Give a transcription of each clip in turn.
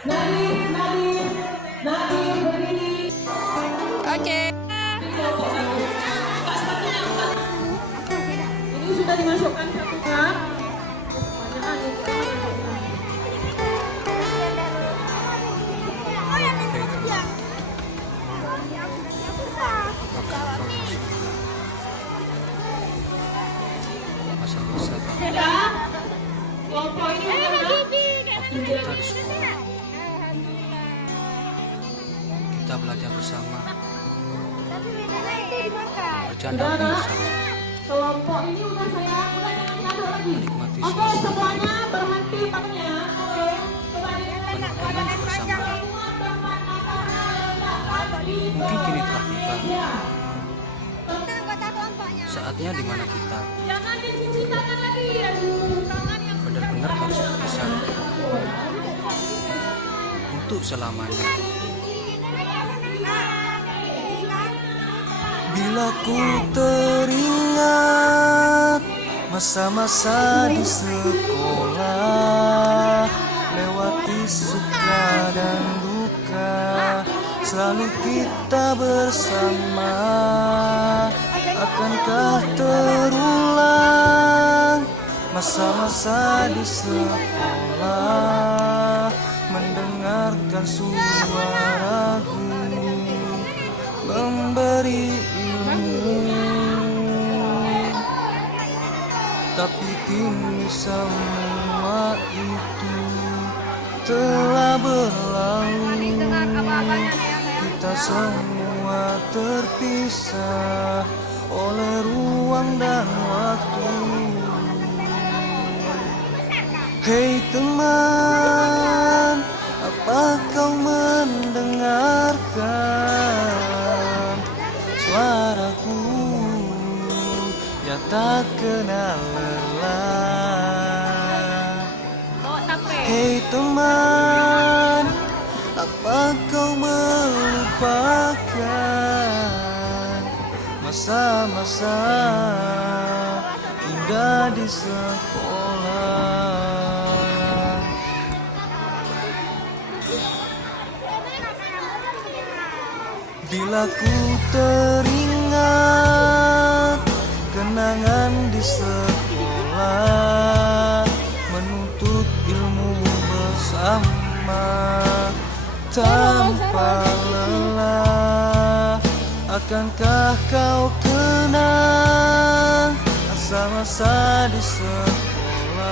Nadine, Nadine, Nadine berdiri. Oke. Ini sudah dimasukkan satu kak. Masa-masa Sudah. Kelompok ini waktu kita di sekolah, kita belajar bersama, bercanda Sudah, pun Kak? bersama, Kelompok ini udah saya udah jangan diaduk lagi. menikmati Oke, suasana semuanya berhenti tangannya. Oke. Kembali penuh dengan kebersamaan. Mungkin kini telah tiba saatnya di mana kita Jangan dicuci tangan lagi. Aduh, tangan yang benar-benar harus berpisah untuk selamanya. Bila ku teringat masa-masa di sekolah, lewati suka dan duka, selalu kita bersama. Akankah terulang masa-masa di sekolah, mendengarkan suaraku memberi ilmu? Tapi kini semua itu telah berlalu. Kita semua terpisah oleh ruang dan waktu. Hei teman, apa kau mendengarkan suaraku yang tak kenal lelah? Hei teman, apa kau melupakan masa-masa indah di sekolah? Bila ku teringat kenangan di sekolah, menuntut ilmu bersama tanpa lelah, akankah kau kenang masa-masa di sekolah,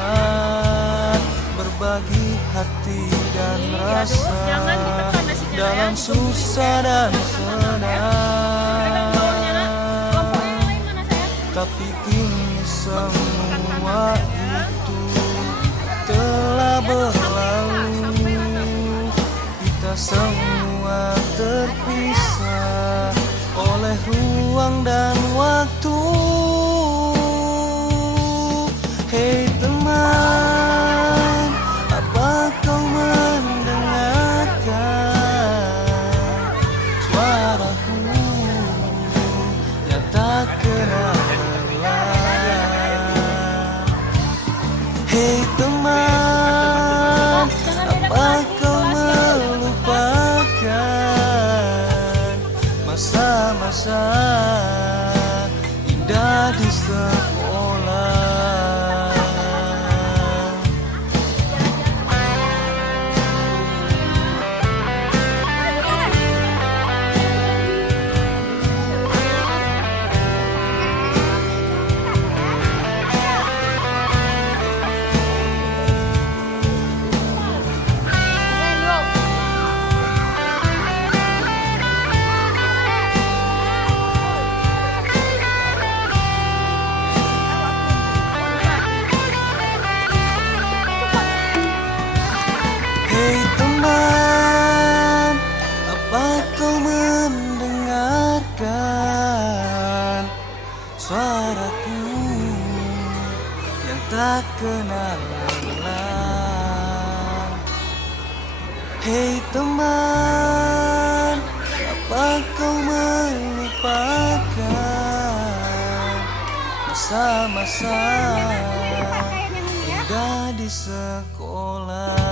berbagi hati dan rasa dalam susah dan senang? Tapi kini semua itu telah berlalu. Kita semua terpisah oleh ruang dan waktu. Hei teman, apa kau mendengarkan suaraku yang tak kenal lelah? Hei teman, apa kau melupakan masa-masa indah di sekolah? Hei teman, apa kau mendengarkan suaraku yang tak kenal lelah? Hei teman, apa kau melupakan masa-masa indah di sekolah?